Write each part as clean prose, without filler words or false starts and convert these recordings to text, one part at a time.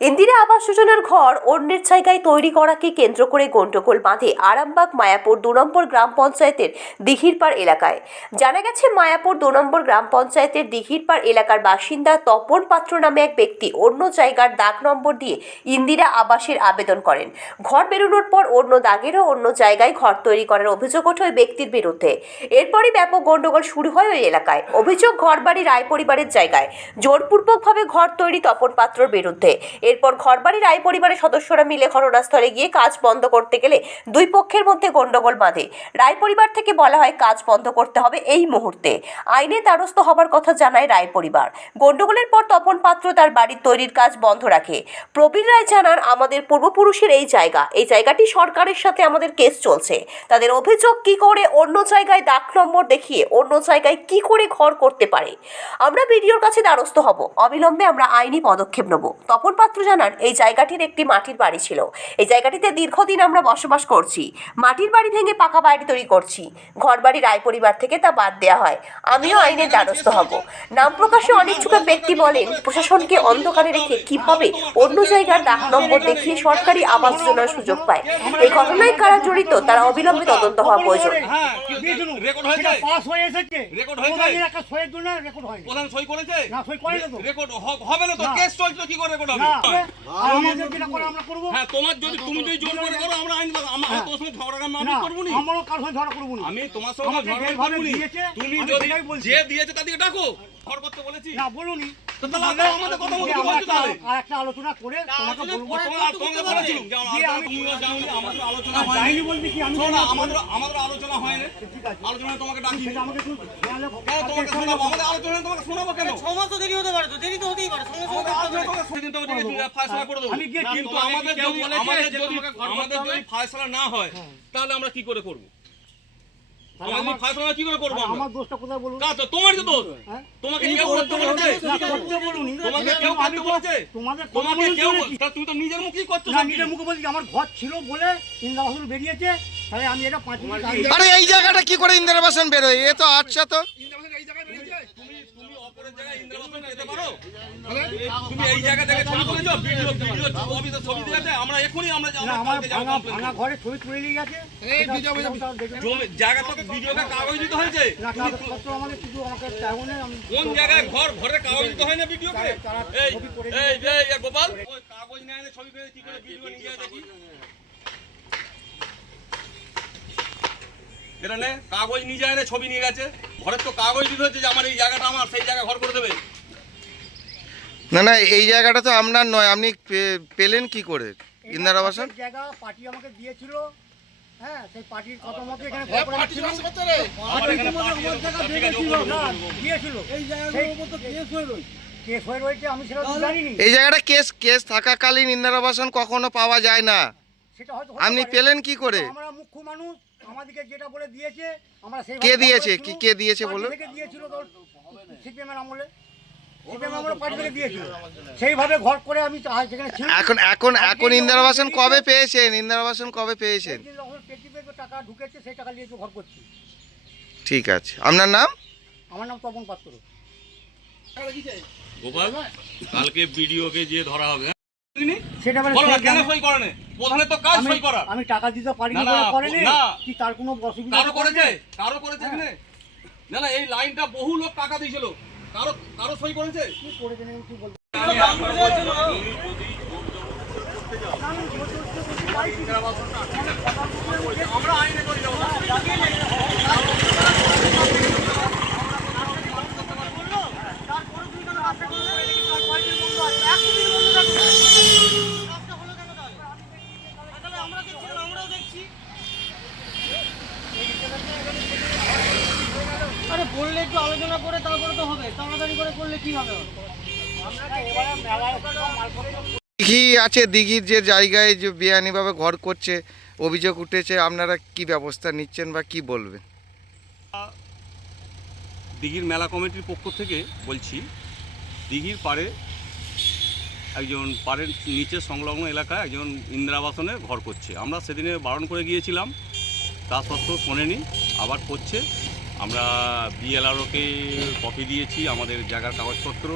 ইন্দিরা আবাস যোজনার ঘর অন্যের জায়গায় তৈরি করাকে কেন্দ্র করে গন্ডগোল বাঁধে আরামবাগ মায়াপুর ২ নম্বর গ্রাম পঞ্চায়েতের দিঘিরপাড় এলাকায়। জানা গেছে, মায়াপুর ২ নম্বর গ্রাম পঞ্চায়েতের দিঘিরপাড় এলাকার বাসিন্দা তপন পাত্র নামে এক ব্যক্তি অন্য জায়গার দাগ নম্বর দিয়ে ইন্দিরা আবাসের আবেদন করেন। ঘর বেরোনোর পর অন্য দাগেরও অন্য জায়গায় ঘর তৈরি করার অভিযোগ ওঠে ওই ব্যক্তির বিরুদ্ধে। এরপরই ব্যাপক গন্ডগোল শুরু হয় ওই এলাকায়। অভিযোগ, ঘরবাড়ি রায় পরিবারের জায়গায় জোরপূর্বকভাবে ঘর তৈরি তপন পাত্রর বিরুদ্ধে। এরপর ঘরবাড়ি রায় পরিবারের সদস্যরা মিলে ঘটনাস্থলে গিয়ে কাজ বন্ধ করতে গেলে দুই পক্ষের মধ্যে গন্ডগোল বাঁধে। রায় পরিবার থেকে বলা হয় কাজ বন্ধ করতে হবে এই মুহূর্তে। আইনের দ্বারস্থ হবার কথা জানায় রায় পরিবার। গন্ডগোলের পর তপন পাত্র তার বাড়ির তৈরির কাজ বন্ধ রাখে। প্রবীর রায় জানান, আমাদের পূর্বপুরুষের এই জায়গাটি সরকারের সাথে আমাদের কেস চলছে। তাদের অভিযোগ, কি করে অন্য জায়গায় দাগ নম্বর দেখিয়ে অন্য জায়গায় কি করে ঘর করতে পারে। আমরা বিডিওর কাছে দ্বারস্থ হব, অবিলম্বে আমরা আইনি পদক্ষেপ নেব। তপন পাত্র জানান, এই জায়গাটির একটি মাটির বাড়ি ছিল। এই জায়গাটিতে দীর্ঘদিন আমরা বসবাস করছি। মাটির বাড়ি ভেঙে পাকা বাড়ি তৈরি করছি। ঘরবাড়ি রায় পরিবার থেকে তা বাদ দেওয়া হয়। আমিও আইনের দ্বারস্থ হব। নাম প্রকাশে অনিচ্ছুক ব্যক্তি বলেন, প্রশাসনকে অন্ধকারে রেখে কিভাবে অন্য জায়গার দাগ নম্বর দেখিয়ে সরকারি আবাস যোজনার সুযোগ পায়। এই ঘটনায় কারা জড়িত তারা অবিলম্বে তদন্ত হওয়া প্রয়োজন। তোমার যদি তুমি যদি জোর করে করো আমরা আইন তোমার সঙ্গে ঝগড়া আমি করবো না, আমারও কারোর সঙ্গে ঝগড়া করবো না, আমি তোমার সঙ্গে ঝগড়া করবো না। তুমি যদি যে দিয়েছে তাদেরকে ডাকো, ঘর করতে বলেছি না বলুনি, তো তাহলে আমাদের কথা মতো বলতে হবে। আর একটা আলোচনা করে তোমাকে বলবো, তোমাকে বলেছিলাম যে আমরা জানি আমাদের আলোচনা হয়নি বলবি কি আমি না, আমাদের আলোচনা হয়নি, আলোচনা তোমাকে ডাকি আমাকে একটু কেন তোমাকে শোনাবো, আমাদের আলোচনা তোমাকে শোনাবো কেন? 6 মাস তো দেরি হতে পারে, তো দেরি তো হতেই পারে, সঙ্গে সঙ্গে আলোচনা তোমাকে সেদিন তো ফয়সালা করে দেব। কিন্তু আমাদের যদি ফয়সালা না হয় তাহলে আমরা কি করে করব? আমার ফয়সালা কি করে করব? আমার দোষটা কোথায় বলুন? না তো তোমার তো দোষ। তোমাকে কেউ করতে বলেছে? করতে বলুনি। তোমাকে কেউ করতে বলেছে? তোমাকে কেউ, তা তুমি তো নিজের মুখেই করছো। না, নিজের মুখে বলছি আমার ঘর ছিল বলে ইন্দিরা আবাস বেরিয়েছে, তাহলে আমি এটা 5 মিনিট আগে। আরে এই জায়গাটা কি করে ইন্দিরা আবাস বেরোয়? এ তো আচ্ছা, তো এই জায়গায় বেরিয়েছে, তুমি অপরের জায়গায় ইন্দিরা আবাস পেতে পারো? তুমি এই জায়গা থেকে ছবি তুলেছো, ভিডিও অফিসে ছবি দিয়েছে, আমরা এখনই আমরা আমার ভাঙা ঘরে ছবি তুলে নিয়ে গেছে। এই ভিডিও জায়গা তো ভিডিওটা কাগজ দিতে হয়েছে। না, কাগজপত্র আমাদের শুধু আমাকে চাইবো না। কোন জায়গায় ঘরের কাগজ দিতে হয় না ভিডিওকে? এই গোপাল, ওই কাগজ নিয়ে এনে ছবি করে কি করে ভিডিও নিয়ে যায় দেখি। এটা নে, কাগজ নিয়ে যায়, ছবি নিয়ে গেছে। ঘরের তো কাগজ দিতে হচ্ছে যে আমার এই জায়গাটা আমার, সেই জায়গায় ঘর করে দেবে। না না, এই জায়গাটা তো আপনার নয়, আপনি পেলেন কি করে ইন্দিরা আবাস? জায়গা পার্টি আমাকে দিয়েছিল। হ্যাঁ, সেই পার্টির কত মতে এখানে ঘর করা ছিল। দিয়েছিল এই জায়গার উপর তো কেস হয়ে রয়েছে। কেস হয়ে রয়েছে, আমি সেটা জানিনি। এই জায়গাটা কেস থাকাকালীন ইন্দিরা আবাস কখনো পাওয়া যায় না। সেটা হয়তো আপনি পেলেন কি করে? আমরা মুখ্য মানুষ, আমাদেরকে যেটা বলে দিয়েছে আমরা সেই কে দিয়েছে, কে দিয়েছে বলো? থেকে দিয়েছিল তো সিপিএমের আমলে, সিপিএম আমলে পার্টি থেকে দিয়েছিল। সেইভাবে ঘর করে আমি যেখানে ছিল। এখন ইন্দিরা আবাস কবে পেয়েছেন? ইন্দিরা আবাস কবে পেয়েছেন? টাকা ঢুকেছে, সেই টাকা নিয়ে ঘর করছি। ঠিক আছে, আপনার নাম? আমার নাম তপন পাত্র। গোপাল, কালকে ভিডিওকে যে ধরা হবে সেটা মানে কেন সই করেন? প্রধানের তো কাজ সই করা। আমি টাকা দিতে পারি না করেনি কি তার কোনো অসুবিধা? কারো করেছে এখানে? না, এই লাইনটা বহু লোক টাকা দিয়েছিল, কারো সই করেছে? কি করেছেন কি বলতে আমরা আইনে করে যাবো। আরে বললে একটু আলোচনা করে তারপরে তো হবে, তাড়াতাড়ি করে করলে কি হবে? দিঘি আছে, দিঘির যে জায়গায় যে বেআইনিভাবে ঘর করছে অভিযোগ উঠেছে, আপনারা কি ব্যবস্থা নিচ্ছেন বা কি বলবেন? দিঘির মেলা কমিটির পক্ষ থেকে বলছি, দিঘির পাড়ে একজন পাড়ের নিচে সংলগ্ন এলাকায় একজন ইন্দিরা আবাসনে ঘর করছে। আমরা সেদিনে বারণ করে গিয়েছিলাম, তা সত্ত্বেও শোনেনি, আবার করছে। আমরা বিএলআরওকে কপি দিয়েছি আমাদের জায়গার কাগজপত্র,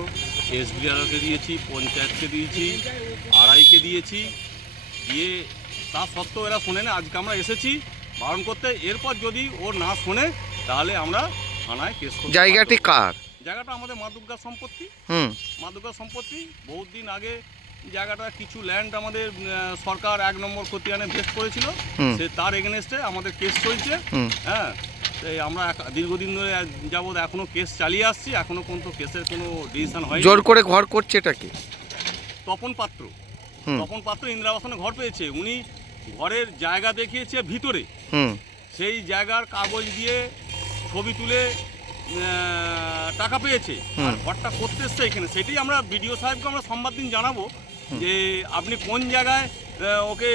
এসবিআরওকে দিয়েছি, পঞ্চায়েতকে দিয়েছি, আরআইকে দিয়েছি, দিয়ে তা সত্ত্বেও এরা শোনে না। আজকে আমরা এসেছি বারণ করতে, এরপর যদি ও না শোনে তাহলে আমরা থানায় কেস করব। জায়গাটি কার? জায়গাটা আমাদের মা দুর্গার সম্পত্তি। মা দুর্গার সম্পত্তি বহুত দিন আগে জায়গাটা কিছু ল্যান্ড আমাদের সরকার 1 নম্বর খতিয়ানে ভেস্ট করেছিল, সে তার এগেনস্টে আমাদের কেস চলছে। হ্যাঁ, তাই আমরা দীর্ঘদিন ধরে যাবৎ এখনো কেস চালিয়ে আসছি, এখনো পর্যন্ত কেসের কোনো ডিসিশন হয়নি। জোর করে ঘর করছে এটা কি? তপন পাত্র ইন্দিরা আবাসনে ঘর পেয়েছে, উনি ঘরের জায়গা দেখিয়েছে ভিতরে, সেই জায়গার কাগজ দিয়ে ছবি তুলে টাকা পেয়েছে, আর ঘরটা করতে এসছে এখানে। সেটাই আমরা বিডিও সাহেবকে আমরা সংবাদ দিন জানাবো যে আপনি কোন জায়গায় ওকে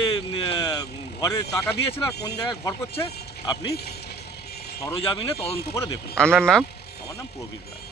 ঘরের টাকা দিয়েছেন আর কোন জায়গায় ঘর করছে, আপনি সরজমিনে তদন্ত করে দেখুন। আপনার নাম? আমার নাম প্রবীর রায়।